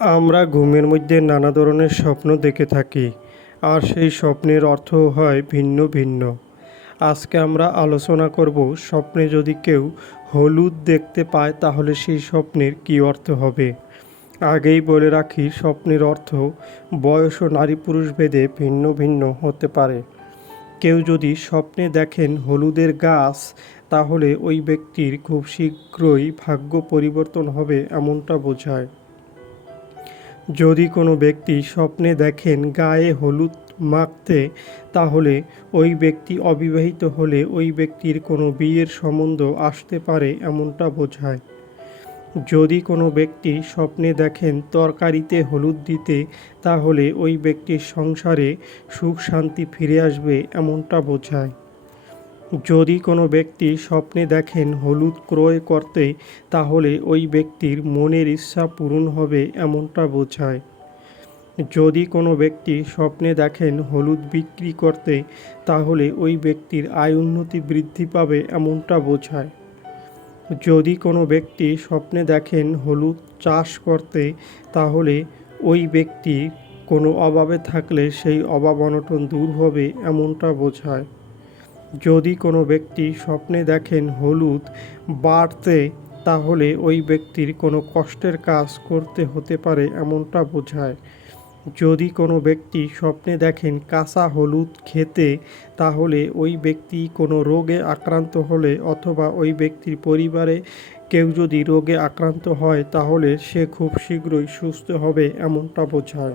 আমরা ঘুমের মধ্যে নানা ধরনের স্বপ্ন দেখে থাকি, আর সেই স্বপ্নের অর্থ হয় ভিন্ন ভিন্ন। আজকে আমরা আলোচনা করব স্বপ্নে যদি কেউ হলুদ দেখতে পায়, তাহলে সেই স্বপ্নের কী অর্থ হবে? আগেই বলে রাখি, স্বপ্নের অর্থ বয়স ও নারী পুরুষ ভেদে ভিন্ন ভিন্ন হতে পারে। কেউ যদি স্বপ্নে দেখেন হলুদের গাছ, তাহলে ওই ব্যক্তির খুব শীঘ্রই ভাগ্য পরিবর্তন হবে এমনটা বোঝায়। যদি কোনো ব্যক্তি স্বপ্নে দেখেন গায়ে হলুদ মাখতে, তাহলে ওই ব্যক্তি অবিবাহিত হলে ওই ব্যক্তির কোনো বিয়ের সম্বন্ধ আসতে পারে এমনটা বোঝায়। যদি কোনো ব্যক্তি স্বপ্নে দেখেন তরকারিতে হলুদ দিতে, তাহলে ওই ব্যক্তির সংসারে সুখ শান্তি ফিরে আসবে এমনটা বোঝায়। যদি কোনো ব্যক্তি স্বপ্নে দেখেন হলুদ ক্রয় করতে, তাহলে ওই ব্যক্তির মনের ইচ্ছা পূরণ হবে এমনটা বোঝায়। যদি কোনো ব্যক্তি স্বপ্নে দেখেন হলুদ বিক্রি করতে, তাহলে ওই ব্যক্তির আয় উন্নতি বৃদ্ধি পাবে এমনটা বোঝায়। যদি কোনো ব্যক্তি স্বপ্নে দেখেন হলুদ চাষ করতে, তাহলে ওই ব্যক্তি কোনো অভাবে থাকলে সেই অভাব অনটন দূর হবে এমনটা বোঝায়। যদি কোনো ব্যক্তি স্বপ্নে দেখেন হলুদ বাড়তে, তাহলে ওই ব্যক্তির কোনো কষ্টের কাজ করতে হতে পারে এমনটা বোঝায়। যদি কোনো ব্যক্তি স্বপ্নে দেখেন কাঁচা হলুদ খেতে, তাহলে ওই ব্যক্তি কোনো রোগে আক্রান্ত হলে অথবা ওই ব্যক্তির পরিবারে কেউ যদি রোগে আক্রান্ত হয়, তাহলে সে খুব শীঘ্রই সুস্থ হবে এমনটা বোঝায়।